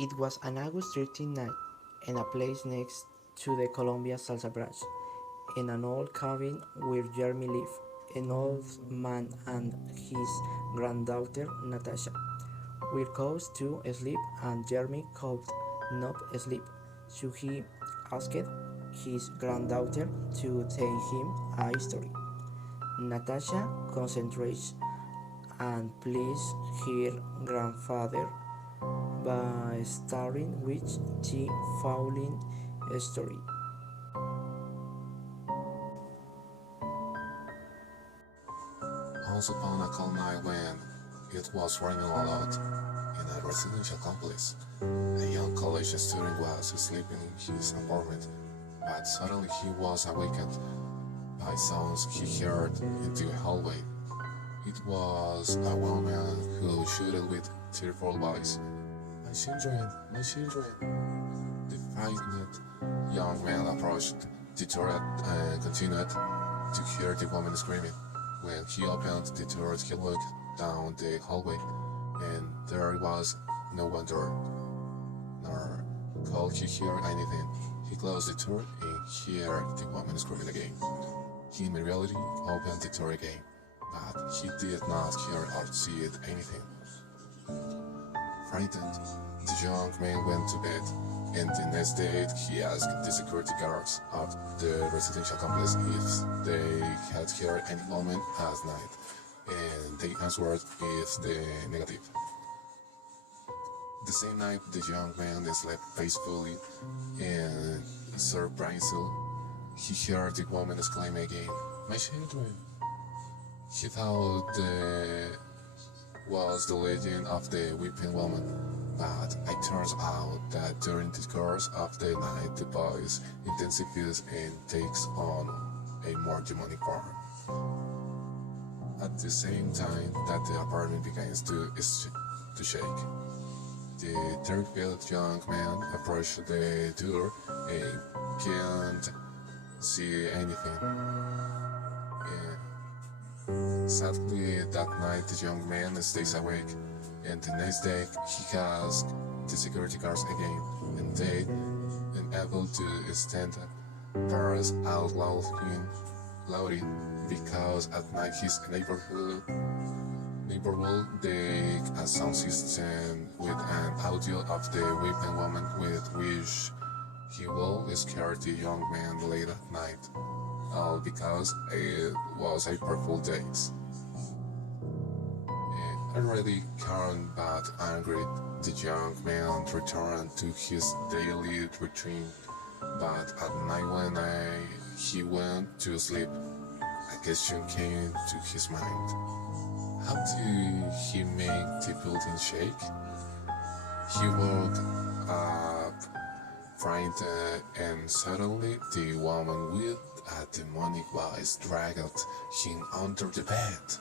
It was an August 13th night, in a place next to the Columbia Salsa branch, in an old cabin where Jeremy lived, an old man and his granddaughter Natasha were caused to sleep, and Jeremy could not sleep, so he asked his granddaughter to tell him a story. Natasha concentrates and pleased her grandfather by starting with the following story. Once upon a cold night when it was raining a lot in a residential complex, a young college student was sleeping in his apartment, but suddenly he was awakened by sounds he heard in the hallway. It was a woman who shouted with tearful voice, "My children, my children!" The frightened young man approached the door and continued to hear the woman screaming. When he opened the door, he looked down the hallway, and there was no one there, nor could he hear anything. He closed the door and heard the woman screaming again. He immediately opened the door again, but he did not hear or see anything. Frightened, the young man went to bed, and the next day he asked the security guards of the residential complex if they had heard any woman at night, and they answered with the negative. The same night, the young man slept peacefully, and surprisingly, he heard the woman exclaim again, "My children!" He thought was the legend of the weeping woman, but it turns out that during the course of the night the voice intensifies and takes on a more demonic form. At the same time that the apartment begins to shake, the terrified young man approached the door and can't see anything. Sadly, that night the young man stays awake, and the next day he asks the security guards again, and they, unable to stand, burst out loudly because at night his neighborhood they a sound system with an audio of the weeping woman with which he will scare the young man late at night, all because it was April days. Already calm but angry, the young man returned to his daily routine, but at night when he went to sleep, a question came to his mind. How did he make the building shake? He woke up frightened, and suddenly the woman with a demonic voice dragged him under the bed.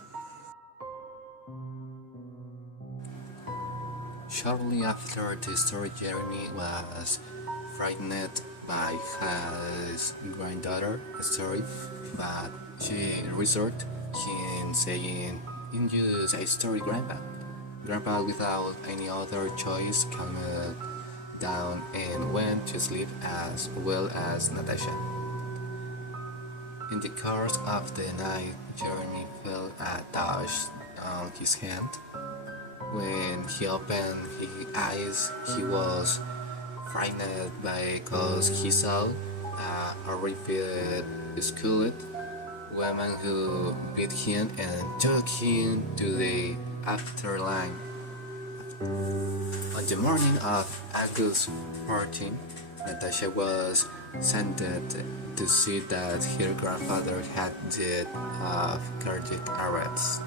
Shortly after the story, Jeremy was frightened by his granddaughter's story, but she reassured him, saying, "Enjoy a story, Grandpa." Grandpa, without any other choice, calmed down and went to sleep, as well as Natasha. In the course of the night, Jeremy felt a touch on his hand. When he opened his eyes, he was frightened because he saw a horrified sculpted woman who beat him and took him to the afterlife. On the morning of August 14, Natasha was saddened to see that her grandfather had died of cardiac arrest.